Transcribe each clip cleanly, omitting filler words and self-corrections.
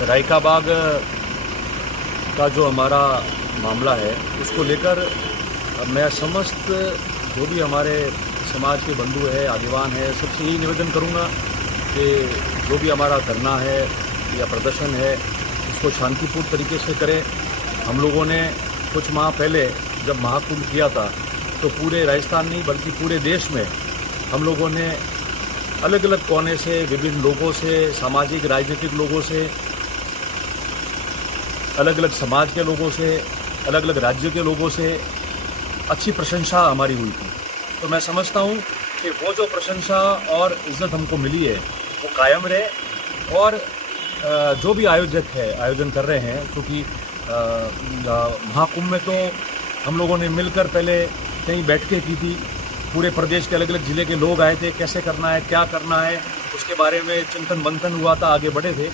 रायका बाग का जो हमारा मामला है उसको लेकर मैं समस्त जो भी हमारे समाज के बंधु है, आदिवान है, सबसे यही निवेदन करूंगा कि जो भी हमारा धरना है या प्रदर्शन है उसको शांतिपूर्ण तरीके से करें। हम लोगों ने कुछ माह पहले जब महाकुंभ किया था तो पूरे राजस्थान नहीं बल्कि पूरे देश में हम लोगों ने अलग अलग कोने से, विभिन्न लोगों से, सामाजिक राजनीतिक लोगों से, अलग अलग समाज के लोगों से, अलग अलग राज्य के लोगों से अच्छी प्रशंसा हमारी हुई थी। तो मैं समझता हूँ कि वो जो प्रशंसा और इज़्ज़त हमको मिली है वो कायम रहे। और जो भी आयोजन कर रहे हैं, क्योंकि महाकुंभ में तो हम लोगों ने मिलकर पहले कई बैठकें की थी, पूरे प्रदेश के अलग अलग ज़िले के लोग आए थे, कैसे करना है, क्या करना है, उसके बारे में चिंतन मंथन हुआ था, आगे बढ़े थे।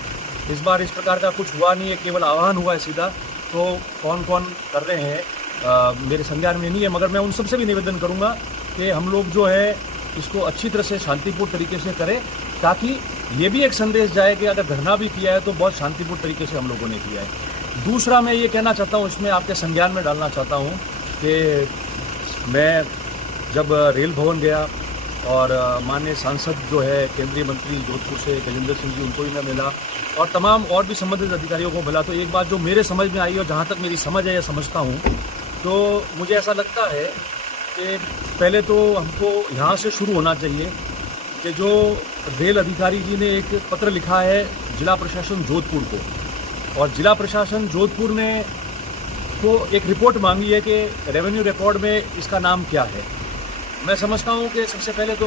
इस बार इस प्रकार का कुछ हुआ नहीं है, केवल आह्वान हुआ है सीधा। तो कौन कौन कर रहे हैं मेरे संज्ञान में नहीं है, मगर मैं उन सबसे भी निवेदन करूंगा कि हम लोग जो है इसको अच्छी तरह से शांतिपूर्ण तरीके से करें, ताकि ये भी एक संदेश जाए कि अगर धरना भी किया है तो बहुत शांतिपूर्ण तरीके से हम लोगों ने किया है। दूसरा मैं ये कहना चाहता हूँ, इसमें आपके संज्ञान में डालना चाहता हूँ कि मैं जब रेल भवन गया और माननीय सांसद जो है केंद्रीय मंत्री जोधपुर से गजेंद्र सिंह जी, उनको भी मैं मिला और तमाम और भी संबंधित अधिकारियों को मिला। तो एक बात जो मेरे समझ में आई और जहाँ तक मेरी समझ है या समझता हूँ, तो मुझे ऐसा लगता है कि पहले तो हमको यहाँ से शुरू होना चाहिए कि जो रेल अधिकारी जी ने एक पत्र लिखा है जिला प्रशासन जोधपुर को, और जिला प्रशासन जोधपुर ने तो एक रिपोर्ट मांगी है कि रेवेन्यू रिकॉर्ड में इसका नाम क्या है। मैं समझता हूँ कि सबसे पहले तो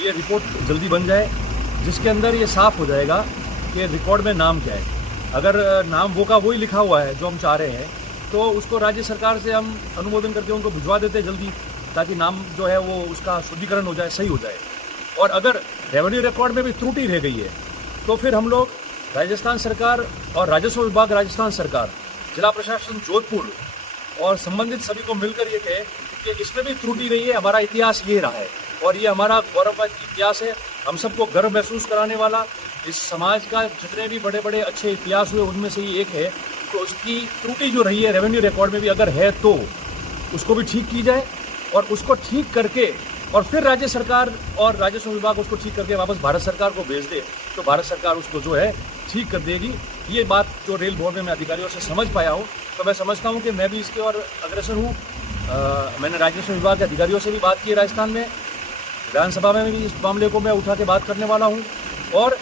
ये रिपोर्ट जल्दी बन जाए, जिसके अंदर ये साफ हो जाएगा कि रिकॉर्ड में नाम क्या है। अगर नाम वो का वही लिखा हुआ है जो हम चाह रहे हैं, तो उसको राज्य सरकार से हम अनुमोदन करके उनको भिजवा देते जल्दी, ताकि नाम जो है वो उसका शुद्धिकरण हो जाए, सही हो जाए। और अगर रेवेन्यू रिकॉर्ड में भी त्रुटि रह गई है तो फिर हम लोग राजस्थान सरकार और राजस्व विभाग राजस्थान सरकार, जिला प्रशासन जोधपुर और संबंधित सभी को मिलकर ये कहे कि इसमें भी त्रुटि रही है, हमारा इतिहास ये रहा है और ये हमारा गौरवमय इतिहास है, हम सबको गर्व महसूस कराने वाला। इस समाज का जितने भी बड़े बड़े अच्छे इतिहास हुए उनमें से ये एक है। तो उसकी त्रुटि जो रही है रेवेन्यू रिकॉर्ड में भी अगर है तो उसको भी ठीक की जाए, और उसको ठीक करके और फिर राज्य सरकार और राजस्व विभाग उसको ठीक करके वापस भारत सरकार को भेज दे, तो भारत सरकार उसको जो है ठीक कर देगी। ये बात जो रेल बोर्ड में मैं अधिकारियों से समझ पाया हूँ, तो मैं समझता हूँ कि मैं भी इसके और अग्रसर हूँ। मैंने राजस्व विभाग के अधिकारियों से भी बात की राजस्थान में, विधानसभा में भी इस मामले को मैं उठा के बात करने वाला हूँ। और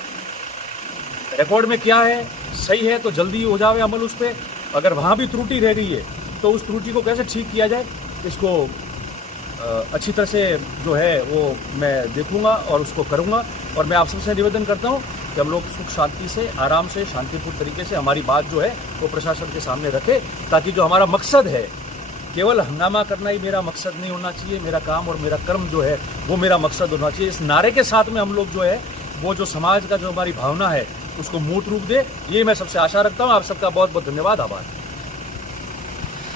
रिकॉर्ड में क्या है, सही है तो जल्दी हो जाए अमल उस पर। अगर वहाँ भी त्रुटि रह गई है तो उस त्रुटि को कैसे ठीक किया जाए, इसको अच्छी तरह से जो है वो मैं देखूंगा और उसको करूंगा। और मैं आप सबसे निवेदन करता हूं कि हम लोग सुख शांति से, आराम से, शांतिपूर्ण तरीके से हमारी बात जो है वो प्रशासन के सामने रखें, ताकि जो हमारा मकसद है, केवल हंगामा करना ही मेरा मकसद नहीं होना चाहिए। मेरा काम और मेरा कर्म जो है वो मेरा मकसद होना चाहिए। इस नारे के साथ में हम लोग जो है वो जो समाज का जो हमारी भावना है उसको मूर्त रूप दे, ये मैं सबसे आशा रखता हूँ। आप सबका बहुत बहुत धन्यवाद, आभार।